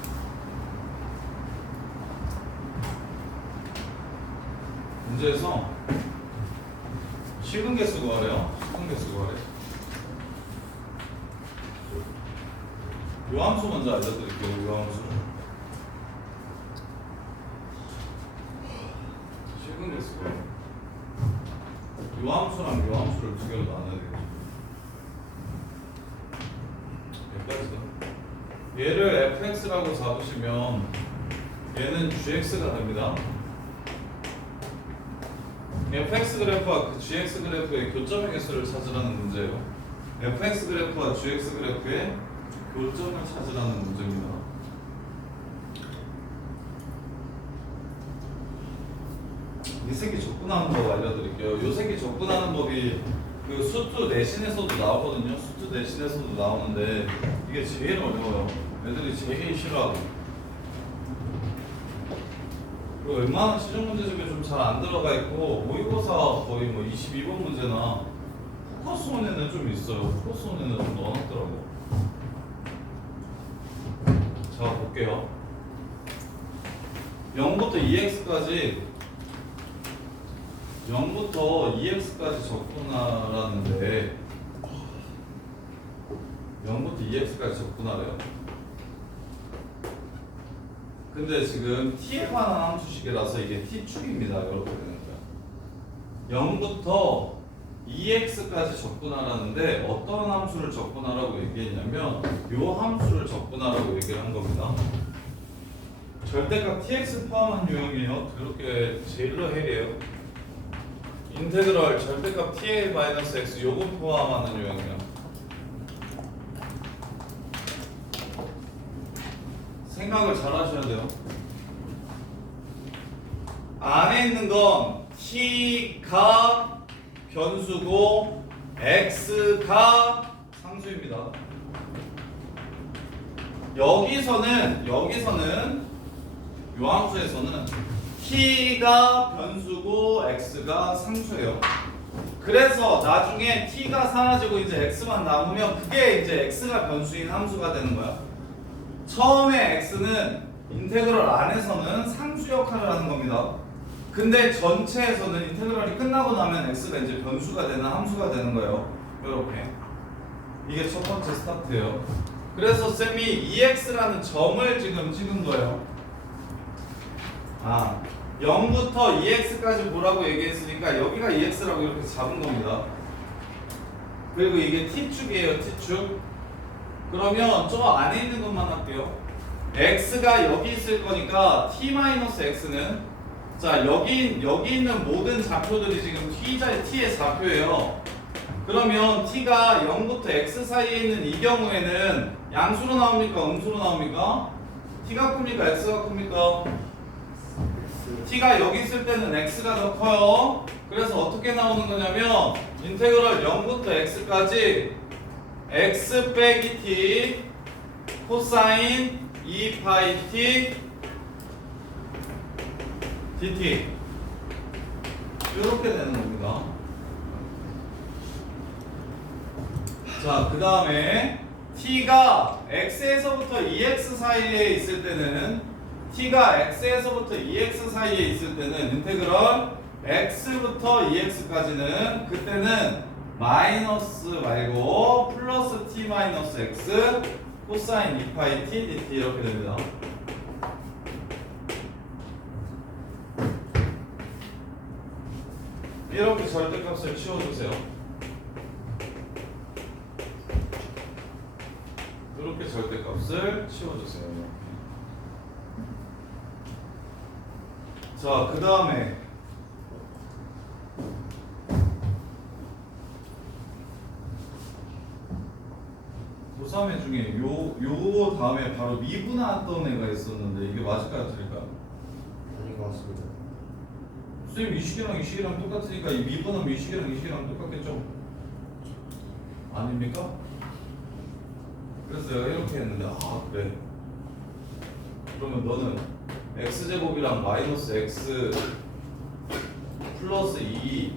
문제에서 식은 개수 구하래요. 식은 개수 구하래. 요함수 먼저 알려드릴게요. 요함수. 식은 개수 구하래. 요함수랑 요함수를 두 개로 나눠야 되겠죠. 여기까지다. 얘를 fx라고 잡으시면 얘는 gx가 됩니다. fx 그래프와 그 gx 그래프의 교점의 개수를 찾으라는 문제예요. fx 그래프와 gx 그래프의 교점을 찾으라는 문제입니다. 이 새끼 접근하는 법 알려드릴게요. 이 새끼 접근하는 법이 그 수투 내신에서도 나오거든요. 수투 내신에서도 나오는데 이게 제일 어려워요. 애들이 제일 싫어하고. 그리고 웬만한 시중 문제 중에 좀 잘 안 들어가 있고 모의고사 거의 뭐 22번 문제나 포커스원에는 좀 있어요. 포커스원에는 좀 넣어놨더라고. 자 볼게요. 0부터 2x까지 0부터 2x까지 접근하라는데 0부터 2x까지 접근하래요. 근데 지금 t에 관한 함수식이라서 이게 t축입니다. 이렇게 되는 거야. 0부터 2x까지 접근하라는데 어떤 함수를 접근하라고 얘기했냐면 요 함수를 접근하라고 얘기를 한 겁니다. 절대값 tx 포함한 유형이에요. 그렇게 제일로 해예요. 인테그럴 절대값 ta 마이너스 x 요거 포함하는 유형이야. 생각을 잘 하셔야 돼요. 안에 있는 건 t가 변수고 x가 상수입니다. 여기서는 요 함수에서는 t가 변수고 x가 상수예요. 그래서 나중에 t가 사라지고 이제 x만 남으면 그게 이제 x가 변수인 함수가 되는 거야. 처음에 x는 인테그럴 안에서는 상수 역할을 하는 겁니다. 근데 전체에서는 인테그랄이 끝나고 나면 x가 이제 변수가 되는 함수가 되는 거예요. 이렇게. 이게 첫 번째 스타트예요. 그래서 쌤이 EX라는 점을 지금 찍은 거예요. 0부터 EX까지 보라고 얘기했으니까 여기가 EX라고 이렇게 잡은 겁니다. 그리고 이게 T축이에요, T축. 그러면 저 안에 있는 것만 할게요. X가 여기 있을 거니까 T-X는 자, 여기 있는 모든 좌표들이 지금 T의 좌표예요. 그러면 T가 0부터 X 사이에 있는 이 경우에는 양수로 나옵니까? 음수로 나옵니까? T가 큽니까? X가 큽니까? T가 여기 있을 때는 X가 더 커요. 그래서 어떻게 나오는 거냐면 인테그럴 0부터 X까지 X 빼기 T 코사인 2파이 T dt 이렇게 되는 겁니다. 자, 그 다음에 t가 x에서부터 2x 사이에 있을 때는 t가 x에서부터 2x 사이에 있을 때는 인테그럴 x부터 2x까지는 그때는 마이너스 말고 플러스 t 마이너스 x 코사인 2파이 t dt 이렇게 됩니다. 이렇게 절대값을 치워주세요. 이렇게 절대값을 치워주세요. 자, 그 다음에 고3회 중에 요 다음에 바로 미분했던 애가 있었는데 이게 맞을까요? 틀릴까요? 아닌 것 같습니다. 선생님 이 식이랑 똑같으니까 이 미분하면 이 식이랑 똑같겠죠? 아닙니까? 그래서 내가 이렇게 했는데 그래 그러면 너는 x제곱이랑 마이너스 x 플러스 2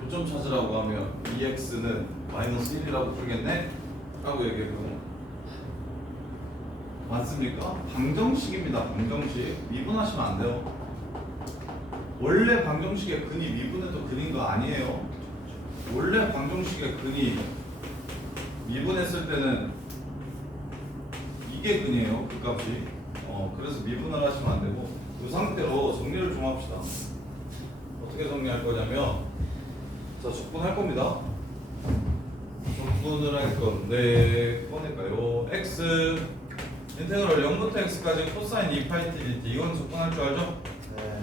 교점 찾으라고 하면 2x는 마이너스 1이라고 풀겠네? 라고 얘기했거든요. 맞습니까? 방정식입니다. 방정식. 미분하시면 안 돼요. 원래 방정식의 근이 미분해도 근인 거 아니에요. 원래 방정식의 근이 미분했을 때는 이게 근이에요. 그 값이. 그래서 미분을 하시면 안 되고 이 상태로 정리를 좀 합시다. 어떻게 정리할 거냐면 자, 적분할 겁니다. 적분을 할 건데 꺼낼까요? x 인테그럴 0부터 x까지 코사인 2파이 t dt 이건 적분할 줄 알죠? 네.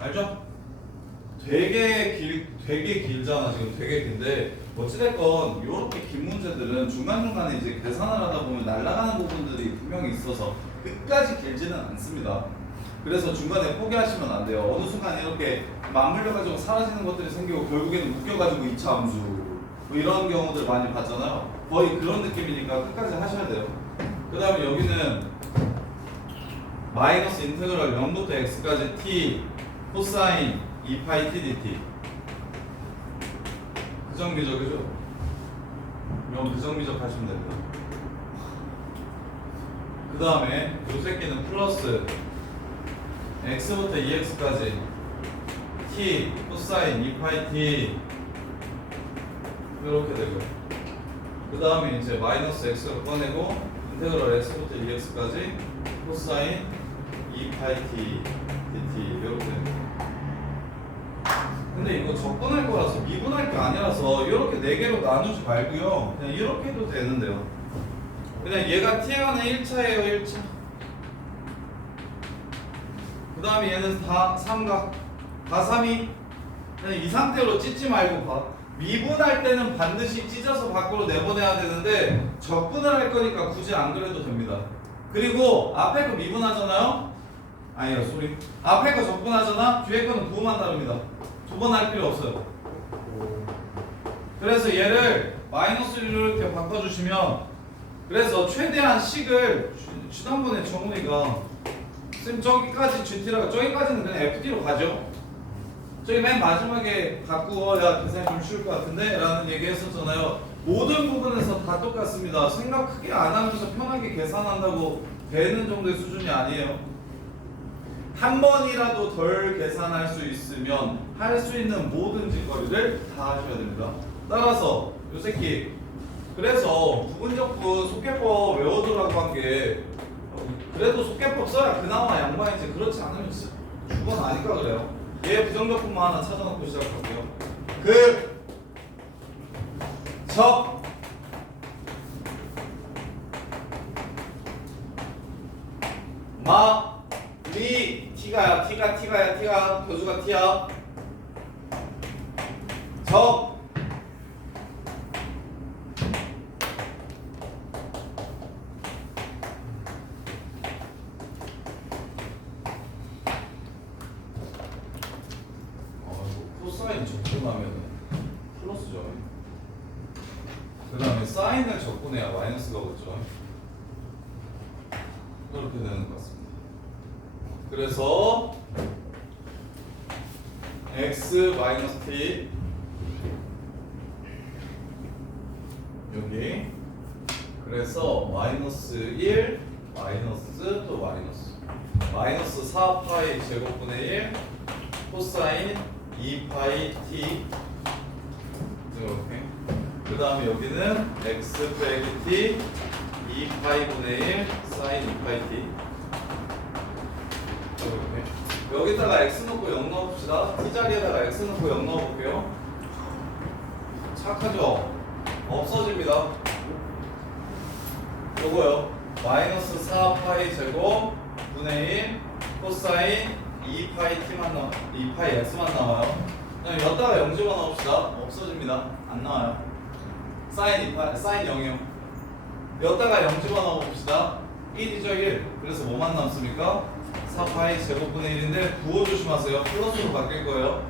알죠? 되게 길잖아. 지금 되게 긴데 어찌됐건 이렇게 긴 문제들은 중간중간에 이제 계산을 하다 보면 날아가는 부분들이 분명히 있어서 끝까지 길지는 않습니다. 그래서 중간에 포기하시면 안 돼요. 어느 순간 이렇게 맞물려가지고 사라지는 것들이 생기고 결국에는 묶여가지고 2차 함수 뭐 이런 경우들 많이 봤잖아요. 거의 그런 느낌이니까 끝까지 하셔야 돼요. 그 다음에 여기는 마이너스 인테그럴 0부터 x까지 t 코사인 2파이 t dt 그정미적이죠? 이건 그정미적 하시면 됩니다. 그 다음에 이 새끼는 플러스 x부터 2x까지 t 코사인 2파이 t 이렇게 되고 그 다음에 이제 마이너스 x를 꺼내고 인테그럴 x부터 2x까지 코사인 2파이 t dt 이렇게 됩니다. 근데 이거 적분할 거라서 미분할 게 아니라서 이렇게 4개로 나누지 말고요. 그냥 이렇게 해도 되는데요. 그냥 얘가 t에 관한 1차예요. 1차. 그 다음에 얘는 다 삼각. 다 3이. 그냥 이 상태로 찢지 말고 봐. 미분할 때는 반드시 찢어서 밖으로 내보내야 되는데 적분을 할 거니까 굳이 안 그래도 됩니다. 그리고 앞에 거 미분하잖아요. 아니요, 소리. 앞에 거 적분하잖아. 뒤에 거는 부호만 다릅니다. 두 번 할 필요 없어요. 그래서 얘를 마이너스 1로 이렇게 바꿔주시면 그래서 최대한 식을 지난번에 정훈이가 쌤 저기까지 GT라고 저기까지는 그냥 FT로 가죠. 저기 맨 마지막에 바꾸어야 계산이 좀 쉬울 것 같은데 라는 얘기 했었잖아요. 모든 부분에서 다 똑같습니다. 생각 크게 안 하면서 편하게 계산한다고 되는 정도의 수준이 아니에요. 한 번이라도 덜 계산할 수 있으면 할 수 있는 모든 짓거리를 다 하셔야 됩니다. 따라서 요 새끼 그래서 부분적분 속개법 외워두라고 한 게 그래도 속개법 써야 그나마 양반이지 그렇지 않으면 진짜 죽어나니까 그래요. 얘 부정적분만 하나 찾아놓고 시작할게요. 적 마 리 티가야 티가 교수가 티야 적 코사인 적분하면 플러스죠. 그 다음에 사인을 적분해야 마이너스가 오죠. 그렇게 되는 것 같습니다. 그래서 x 마이너스 t 여기 그래서 마이너스 1 마이너스 또 마이너스 4파이 제곱분의 1 코사인 2파이 t 이렇게 그 다음에 여기는 x 빼기 t 2파이분의 1 사인 2파이 t 이렇게 여기다가 x 넣고 0 넣어봅시다. t 자리에다가 x 넣고 0 넣어볼게요. 착하죠? 없어집니다. 요거요. 마이너스 4파이 제곱 분의 1 코사인 2파이 t만 2파이 x만 나와요. 그냥 여기다가 0 집어넣읍시다. 없어집니다. 안 나와요. 사인 2파이 사인 0이요. 여기다가 0 집어넣어봅시다. 1이죠 1. 그래서 뭐만 남습니까? 4파이 제곱분의 1인데 부호 조심하세요. 플러스로 바뀔 거예요.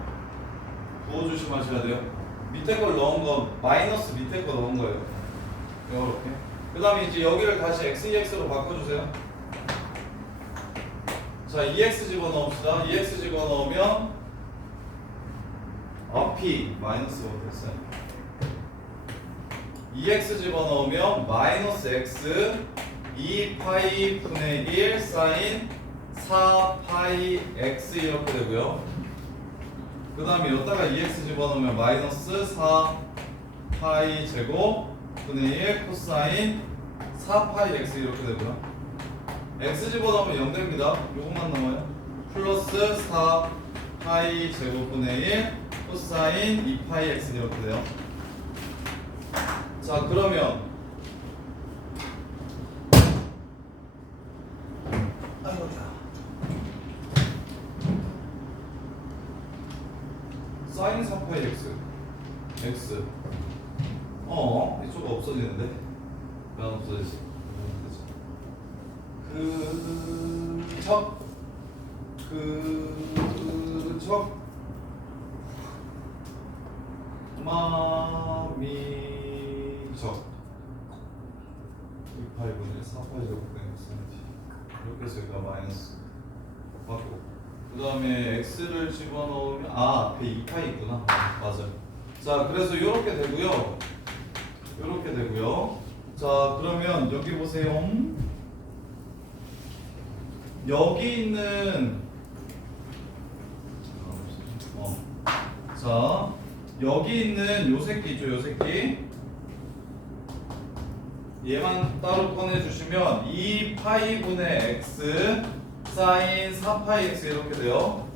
부호 조심하셔야 돼요. 밑에 걸 넣은 거 마이너스 밑에 거 넣은 거예요. 이렇게. 그 다음에 이제 여기를 다시 x, 2x로 바꿔주세요. 자 2x 집어넣읍시다. 2x 집어넣으면 앞이 마이너스가 됐어요. 2x 집어넣으면 마이너스 x 2파이 분의 1 사인 4파이 x 이렇게 되고요. 그 다음에 여기다가 2x 집어넣으면 마이너스 4파이 제곱 분의 1 코사인 4파이 x 이렇게 되고요. x 집어넣으면 0 됩니다. 요것만 남아요. 플러스 4파이 제곱분의 1 코사인 2파이 x 이렇게 돼요. 자 그러면 사인 4파이 x 이쪽가 없어지는데 왜 안 없어지지? 그척 마미적 2파이분의 4파이 제곱된 x인지 이렇게 해서 여기가 마이너스 맞고 그 다음에 x를 집어넣으면 앞에 2파이 있구나. 맞아요. 자 그래서 이렇게 되고요. 이렇게 되고요. 자 그러면 여기 보세요. 여기 있는 자 여기 있는 요 새끼 있죠. 요 새끼 얘만 따로 꺼내주시면 2파이분의 x 사인 4파이 x 이렇게 돼요.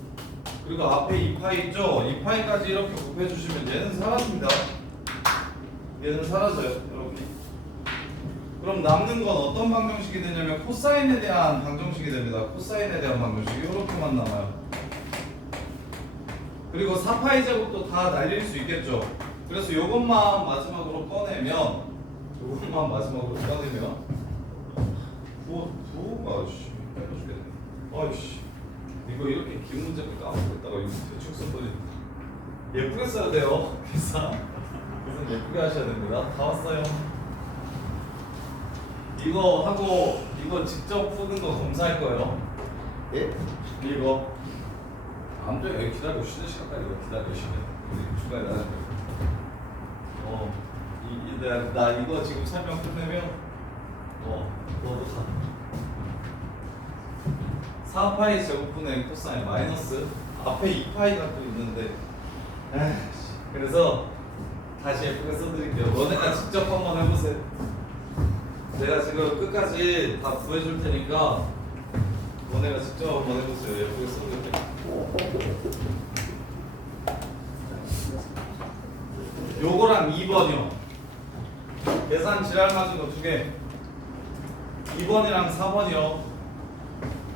그리고 앞에 2파이 있죠? 2파이까지 이렇게 곱해주시면 얘는 사라집니다. 얘는 사라져요. 이렇게. 그럼 남는 건 어떤 방정식이 되냐면 코사인에 대한 방정식이 됩니다. 코사인에 대한 방정식이 이렇게만 남아요. 그리고 4파이 제곱도 다 날릴 수 있겠죠? 그래서 요것만 마지막으로 꺼내면 부호가 빼주겠네. 아이씨 이거 이렇게 긴 문제를 까먹고 있다가 이거 대충 썼더니 예쁘게 써야 돼요. 계산 예쁘게 하셔야 됩니다. 다 왔어요. 이거 하고 이거 직접 푸는 거 검사할 거예요. 예? 이거 아무튼 여기 기다리고 쉬는 시간까지 이거 기다리시면 중간에 나가면 나 이거 지금 설명 끝내면 너도 가. 4파이 제곱분의 코사인 마이너스 앞에 2파이가 또 있는데 에이씨. 그래서 다시 예쁘게 써드릴게요. 너네가 직접 한번 해보세요. 제가 지금 끝까지 다 구해줄 테니까 너네가 직접 한번 해보세요. 예쁘게 써드릴게요. 요거랑 2번이요. 계산 지랄 맞은 거 2개. 2번이랑 4번이요.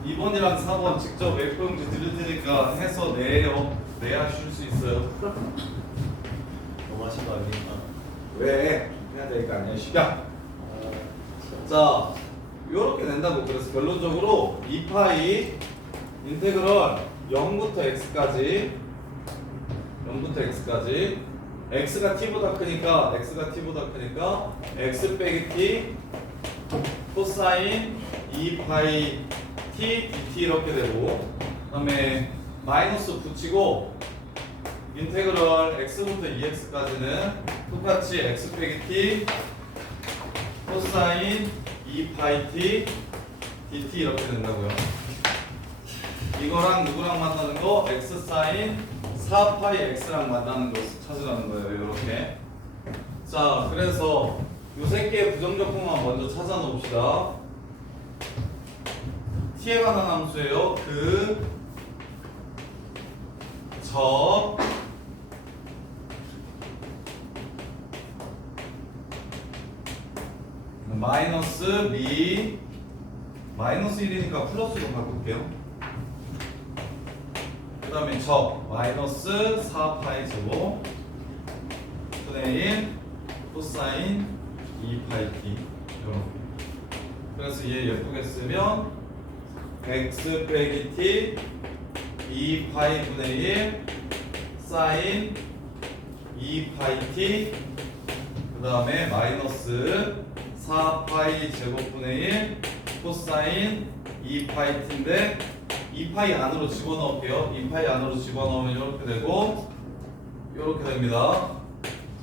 2번이랑 4번 직접 F용지 드릴 테니까 해서 내요. 내야 쉴 수 있어요. 너무 하신 거 아닙니까? 왜? 해야 될 거 아니야, 시간. 자, 요렇게 낸다고. 그래서 결론적으로 2파이 인테그럴 0부터 x까지 x가 t보다 크니까 x 빼기 t 코사인 2파이 t dt 이렇게 되고, 그 다음에 마이너스 붙이고 인테그럴 x부터 2x까지는 똑같이 x 빼기 t 코사인 2파이 t dt 이렇게 된다고요. 이거랑 누구랑 만나는 거? x 사인 4파이 x랑 만나는 거 찾으라는 거예요. 이렇게. 자, 그래서 요 세 개의 부정적분만 먼저 찾아 놓읍시다. t에 관한 함수예요. 마이너스 미 마이너스 1이니까 플러스로 바꿀게요. 그 다음에 마이너스 4파이 제곱 분의 1 코사인 2파이 t 이렇게. 그래서 얘 예쁘게 쓰면 x 빼기 t 2파이 분의 1 사인 2파이 t 그 다음에 마이너스 4파이 제곱분의 1 코사인 2파이 t인데 2파이 안으로 집어넣을게요. 2파이 안으로 집어넣으면 이렇게 되고 이렇게 됩니다.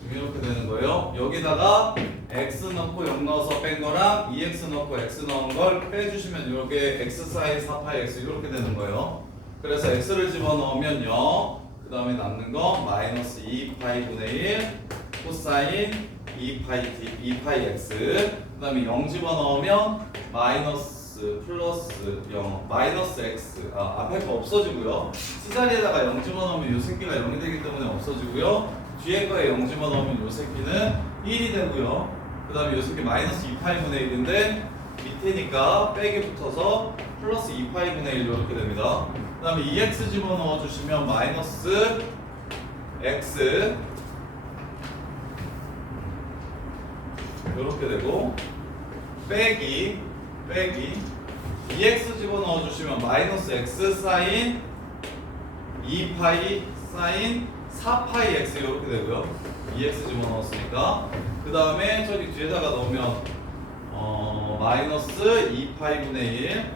지금 이렇게 되는 거예요. 여기다가 x 넣고 0 넣어서 뺀 거랑 2x 넣고 x 넣은 걸 빼주시면 이렇게 x 사인 4파이 x 이렇게 되는 거예요. 그래서 x를 집어넣으면 0, 그 다음에 남는 거 마이너스 2파이 분의 1 코사인 2파이 t 2파이 x, 그 다음에 0 집어넣으면 마이너스 플러스 0 마이너스 x 앞에 거 없어지고요. C자리에다가 0 집어넣으면 요 새끼가 0이 되기 때문에 없어지고요. 뒤에 거에 0 집어넣으면 요 새끼는 1이 되고요. 그 다음에 요 새끼 마이너스 2파이 분의 1인데 밑에니까 빼기 붙어서 플러스 2파이 분의 1 이렇게 됩니다. 그 다음에 2x 집어넣어 주시면 마이너스 x 이렇게 되고 빼기 2x 집어넣어 주시면 마이너스 x 사인 2파이 사인 4파이 x 이렇게 되고요. 2x 집어넣었으니까 그 다음에 저기 뒤에다가 넣으면 마이너스 2파이 분의 1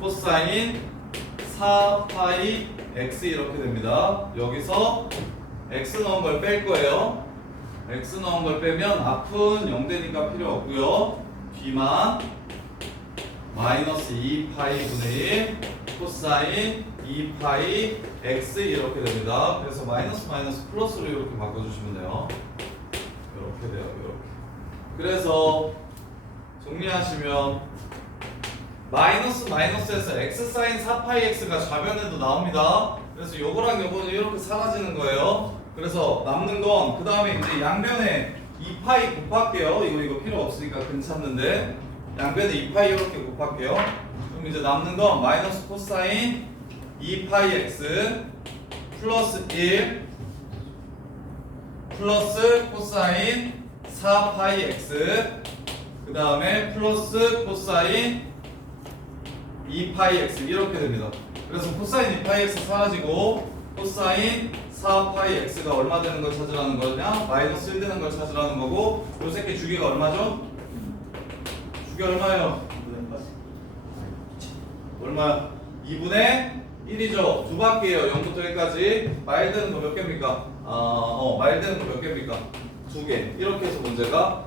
코사인 4파이 x 이렇게 됩니다. 여기서 x 넣은 걸 뺄 거예요. x 넣은 걸 빼면 앞은 0 되니까 필요 없고요. 뒤만 마이너스 2파이 분의 1 코사인 2파이 x 이렇게 됩니다. 그래서 마이너스 플러스로 이렇게 바꿔주시면 돼요. 이렇게 돼요. 이렇게. 그래서 정리하시면 마이너스에서 x 사인 4파이 x가 좌변에도 나옵니다. 그래서 요거랑 요거는 이렇게 사라지는 거예요. 그래서 남는 건 그 다음에 이제 양변에 2파이 곱할게요. 이거 필요 없으니까 괜찮는데 양변에 2파이 이렇게 곱할게요. 그럼 이제 남는 건 마이너스 코사인 2파이 x 플러스 1 플러스 코사인 4파이 x 그 다음에 플러스 코사인 2파이 x 이렇게 됩니다. 그래서 코사인 2파이 x 사라지고 코사인 4파이 x가 얼마 되는 걸 찾으라는 거냐? 마이너스 1 되는 걸 찾으라는 거고 요 새끼 주기가 얼마죠? 주기 얼마예요? 얼마야? 2분의 1이죠. 두 바퀴예요. 0부터 1까지. 마일 되는 거 몇 개입니까? 마일 되는 거 몇 개입니까? 2개. 이렇게 해서 문제가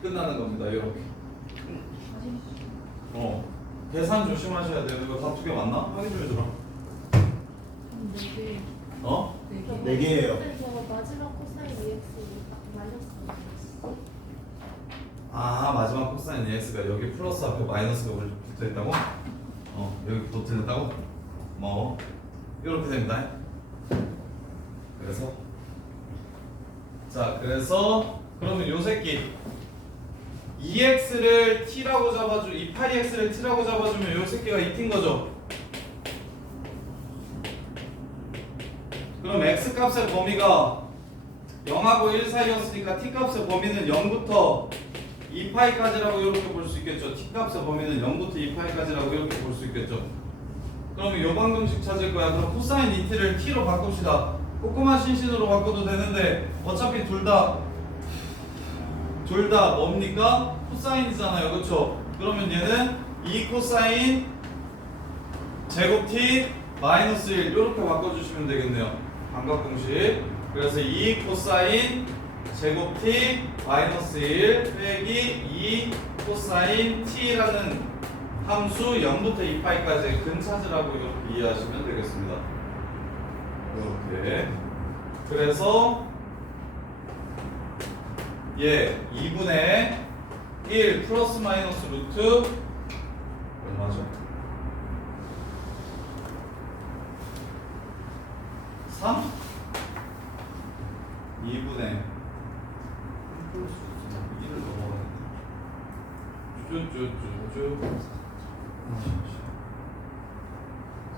끝나는 겁니다. 이렇게. 계산 조심하셔야 돼요. 이거 다 두 개 맞나? 확인 좀 해줘라. 한 4개. 어? 4개. 4개예요. 근데 저 마지막 코사인 EX 마이너스 아 마지막 코사인 EX가 여기 플러스 앞에 마이너스가 붙어 있다고? 여기 붙어 있다고? 뭐 이렇게 됩니다. 그래서 자 그래서 그러면 요 새끼 EX를 T라고 잡아주 이 8EX를 T라고 잡아주면 요 새끼가 2T인 거죠. 그럼 X 값의 범위가 0하고 1 사이였으니까 T 값의 범위는 0부터 2파이까지라고 이렇게 볼 수 있겠죠. T 값의 범위는 0부터 2파이까지라고 이렇게 볼 수 있겠죠. 그러면 요 방정식 찾을 거야. 그럼 코사인 2T를 T로 바꿉시다. 꼬꼬마 신신으로 바꿔도 되는데 어차피 둘 다 뭡니까? 코사인이잖아요. 그렇죠? 그러면 얘는 2 코사인 제곱 T 마이너스 1 이렇게 바꿔주시면 되겠네요. 반값공식. 그래서 2 코사인 제곱 T 마이너스 1 빼기 2 코사인 T라는 함수 0부터 2파이까지의 근 찾으라고 이렇게 이해하시면 되겠습니다. 이렇게. 그래서 얘 2분의 1 플러스 마이너스 루트 얼마죠? 3? 2분의 플러스 1을 넘어가네. 쭈쭈쭈쭈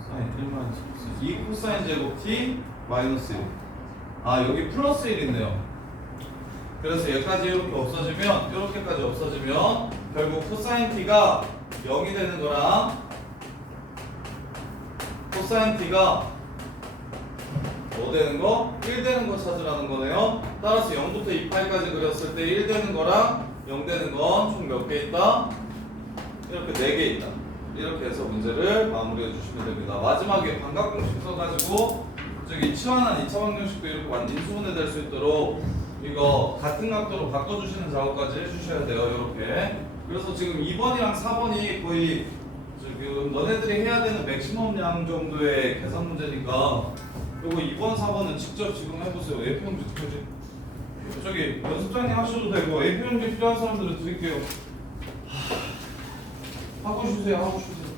사인 1 마이너스 2 코사인 제곱 T 마이너스 1. 아 여기 플러스 1 있네요. 그래서 여기까지 이렇게 없어지면 이렇게까지 없어지면 결국 코사인 T가 0이 되는 거랑 코사인 T가 뭐 되는 거? 1 되는 거 찾으라는 거네요. 따라서 0부터 2파이까지 그렸을 때 1 되는 거랑 0 되는 건 총 몇 개 있다? 이렇게 4개 있다. 이렇게 해서 문제를 마무리해 주시면 됩니다. 마지막에 반값공식 써가지고 저기 치환한 2차 방정식도 이렇게 완전 인수분해 될 수 있도록 이거 같은 각도로 바꿔주시는 작업까지 해주셔야 돼요. 이렇게. 그래서 지금 2번이랑 4번이 거의 지금 너네들이 해야 되는 맥시멈 양 정도의 계산 문제니까 요거 2번, 4번은 직접 지금 해보세요. A표용지 어떡하지? 저기 연습장님 하셔도 되고 A표용지 필요한 사람들은 드릴게요. 하고 쉬세요. 하고 쉬세요.